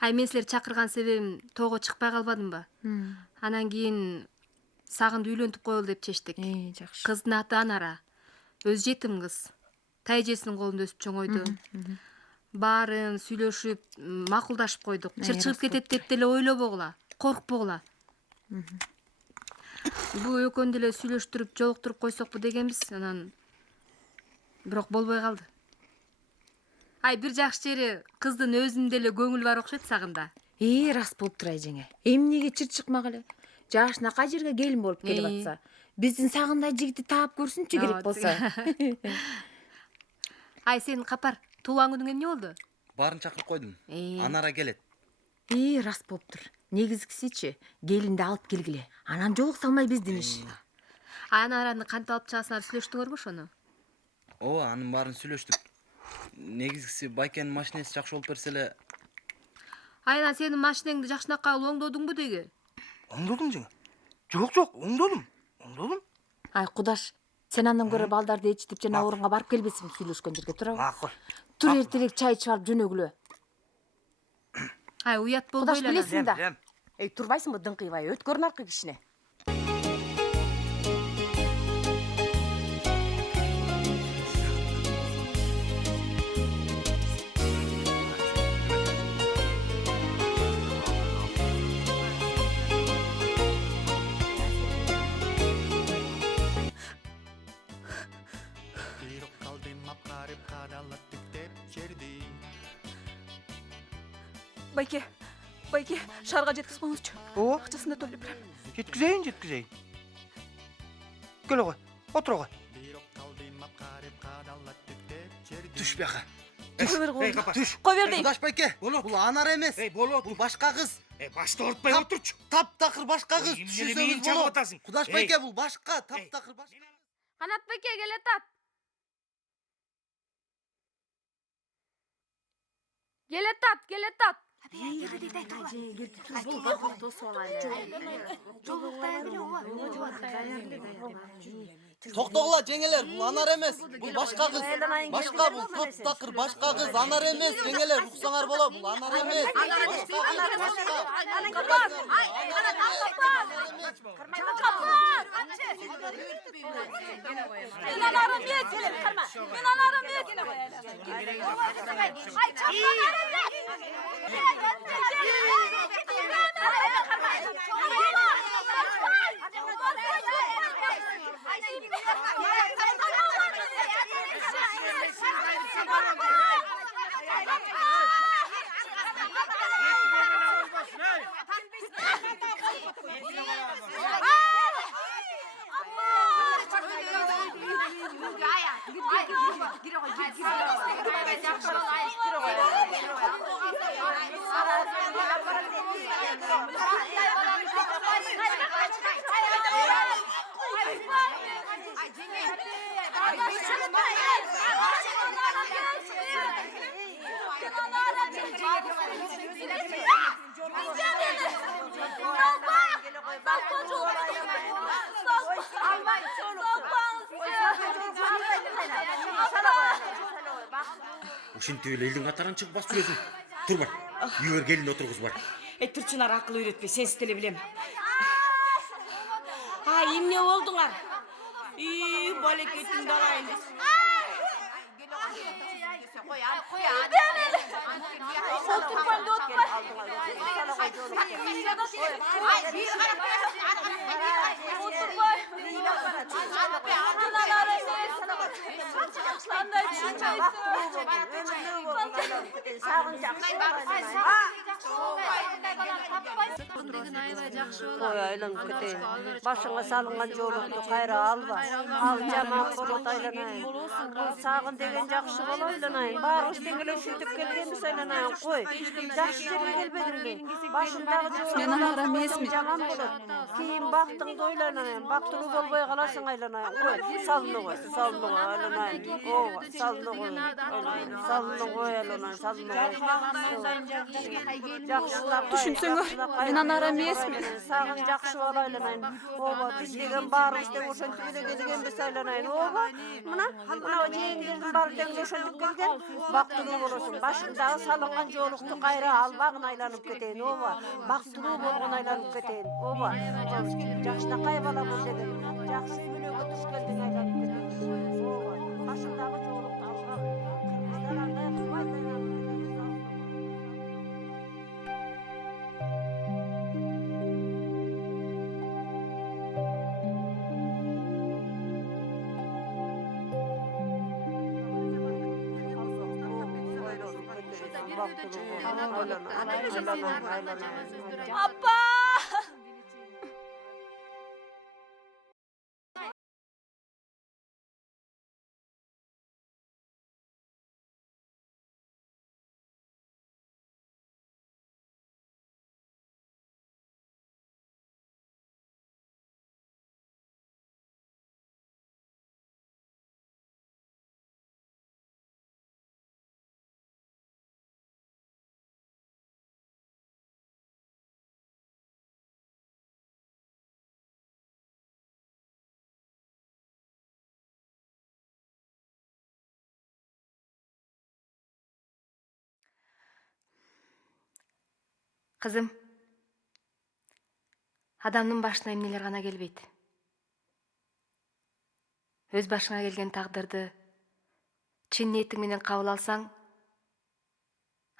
Ай мен силерди чакырган себебим тоого чыкпай калбадымбы? Анан кийин Сагынды үйлөнтүп коелу деп чечтик. Жакшы. Кыздын аты Анара. Өз жетим кыз. Тайжесинин колунда өсүп чоңойду. Баарын сүйлөшүп, макулдашып койдук. Чыр-чыгып кетет деп деле ойлобогула, коркпогула. Бул экөөнү деле сүйлөштүрүп, жолуктуруп койсокпу дегенбиз, анан бирок болбой калды. Ай бир жакшы жери кыздын өзүнүн деле көңүлү бар окшойт Сагында. Рас болуптур ай жеңе. Эмнеге чыр чыкмак эле? Жашына кай жерге келин болуп келип атса, биздин Сагындай жигитти таап көрсүнчү керек болсо. Ай сен капар, туулган күнүң эмне болду? Баарын чакырып койдум. Анара келет. Рас болуптур. Негизгисичи, келинди алып келгиле. Анан жолук салмай биздин иш. Анараны кантип алып чыгасыңар сүйлөштүңөрбү ошону? Ооба, анын баарын сүйлөштүк. Негизгиси Байкенин машинеси жакшы болуп берсе эле. Айдан сенин машинеңди жакшынакай оңдодуңбу деги? Оңдодум жеңе. Жок, оңдодум. Ай кудаш, сен андан көрө балдарды ичтип жана орунга барып келбесиң сүйлөшкөн жерге турабы? Макул. Тур эртерээк чай ичип алып жөнөгүлө. Ай уят болбой Кудаш билесиң да. Билем. Турбайсыңбы дыңкыйбай, өткөрүн аркы кишине. Байке, шаарга жеткизип коңузчу. Ооба, Акчасын да төлөп берем. жеткизейин. Келе кой, отура кой. Түш бияка. Кой бер Эй, капа. Түш. Кой бер дейм. Кудаш байке. Бул Анара эмес. болот. Бул башка кыз. Башты ортпай отурчу. Таптакыр башка кыз. Эмнени мени чагып атасың? Кудаш байке, бул башка, таптакыр башка. Канат байке келатат. Келатат. Токтогула жеңелер, бул Анара эмес. Бул башка кыз. Башка бул таптакыр башка кыз. Анара эмес, жеңелер. Уксаңар болот, бул Анара эмес. Ушинтип эле элдин катарынан чыгып басып жүрөсүң. Тур бар. Үйгө келин отургуз бар. Турчунар акыл үйрөтпөй, сенсиз деле билем. Эмне болдуңар? Балекеттиң дарайын. Ой айланып кетейин. Башыңа салынган жоолукту кайра алба. Ал жаман болот айланайын. Сагын деген жакшы боло айланайын. Баарыбыз тең эле ушинтип келгенбиз айланайын. Кой, жакшы жерге келбедиңби? Башыңдагы жоолук Мен Анара эмесмин. жаман болот. Кийин бактыңды ойланайын. Бактылуу болбой каласың айланайын. Кой, салыны кой айланайын. Ооба, салыны кой. Салыны кой айланайын, салыны кой. Жакшылап. Түшүнсөңбү? Мен анар эмесмин. Сагын жакшы боло айланайын. Ооба, биз деген баарыбыз тең ошентип эле келгенбиз айланайын. Ооба, мына жеңдердин баары тең ошентип келген. Бактылуу болосуң. Башындагы салынган жоолукту кайра албагын айланып кетейин. Ооба, бактылуу болгон айланып кетейин. Ооба, жакшынакай баламын деген. Жакшы мүнөгө туш келдиң айланып кетейин. Ооба, башындагы жоолукту албагын. Кыргыздар андай кылбайт айланып кетейин. Апа! Кызым, адамдын башына эмнелер гана келбейт. Өз башыңа келген тагдырды чын ниетиң менен кабыл алсаң,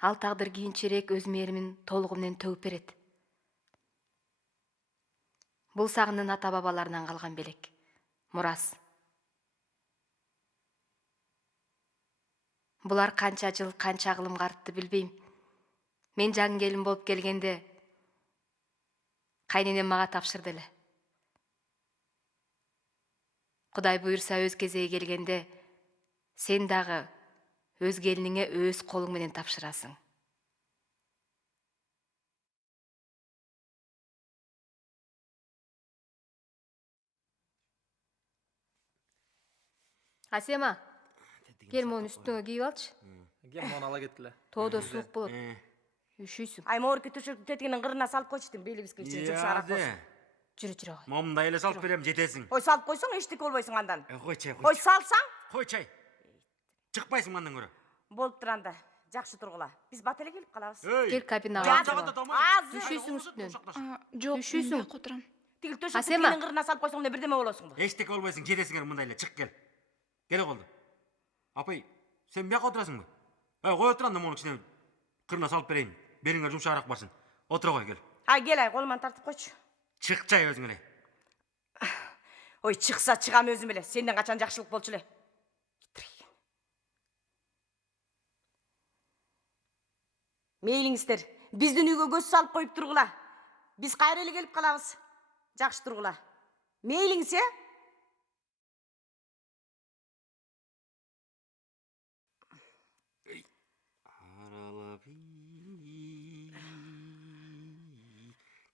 ал тагдыр кийинчерээк өз мээримин толугу менен төгүп берет. Бул сагындын ата бабаларынан калган белек, мурас. Булар канча жыл, канча кылымга артты билбейм. Мен жаңы келин болуп келгенде кайненем мага тапшырды эле. Кудай буйрса өз кезеги келгенде сен дагы өз келиниңе өз колуң менен тапшырасың. Асема, кел монун үстүңө кийип алчы. Кем мону ала кеткиле. Тоодо суук болот. Üşüysүң. Ай моорки төшөктү тетигинин кырына салып койчу дейм, белибизге жумшараак болсун. Жүрө. Момундай эле салып берем, жетесиң. Ой, салып койсоң эчтеке болбойсуң андан. Койчай, Ой, салсаң койчай. Чыкпайсың мандан көрө. болуп туранда. Жакшы тургула. Биз бат эле келип калабыз. Кел кабинага. Азыр. Üşüysүң үстүнөн. Жок, Üşüysүң. отурам. Тигил төшөктү Асема. тетигинин кырына салып койсоң да бирдеме болосуң. Эчтеке болбойсуң, жетесиңер мындай эле, чык кел. Келе колду. Апай, сен бияка отурасыңбы? Кой отурам да монун ичине кырына салып берейин. Бериңер жумшаараак барсын. Отура кой, кел. Ай, кел, ай, колуман тартып койчу. Чыкчай өзүң эле. Ой, чыкса чыгам өзүм эле. Сенден качан жакшылык болчу эле. Мейлиңиздер, биздин үйгө көз салып коюп тургула. Биз кайра эле келип калабыз. Жакшы тургула. Мейлиңиз, э?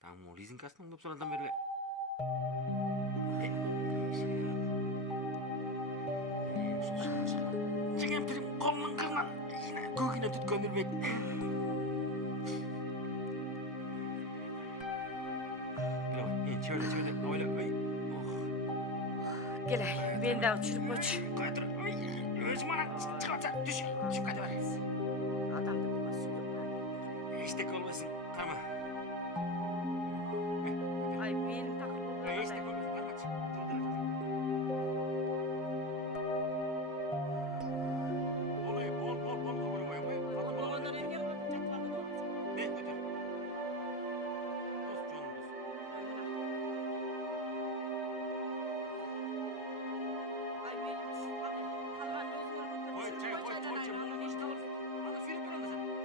Там лизинкасынан оңдоп сорадан берле. Жеген пирим колунун кырынан көгүнө түткөн үрбейт. Чөйлө, ойло, ой. Кел, ай, мен дагы чүрүп койчу. Кой тур, өзүм ана чыгып атса, түшүп кете бар. Адамды буга сүйлөп. Эчтеке болбойсуң, карма. Ай, менин такыр Эчтеке болбойсуң, кармачы.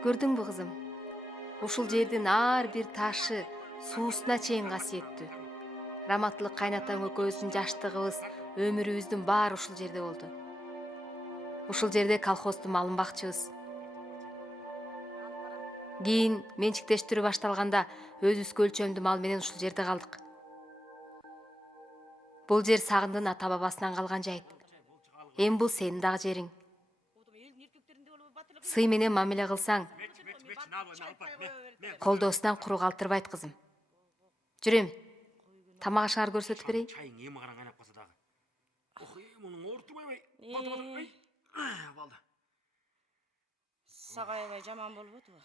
Көрдүңбү кызым? Ушул жердин ар бир ташы суусуна чейин касиеттүү. Раматтылык кайнатаң экөөбүздүн жаштыгыбыз, өмүрүбүздүн баары ушул жерде болду. Ушул жерде колхоздун малын бакчыбыз. Кийин менчиктештирүү башталганда өзүбүзгө өлчөмдүү мал менен ушул жерде калдык. Бул жер Сагындын ата бабасынан калган жайыт. Эми бул сенин дагы жериң. Сый менен мамиле кылсаң, колдоосунан куру калтырбайт кызым. Жүр эми. Тамак ашыңар көрсөтүп берейин. Чайың эми караң кайнап калса дагы. Ох, мунун ортубайбай. Балды. Сагайбай жаман болбодубу?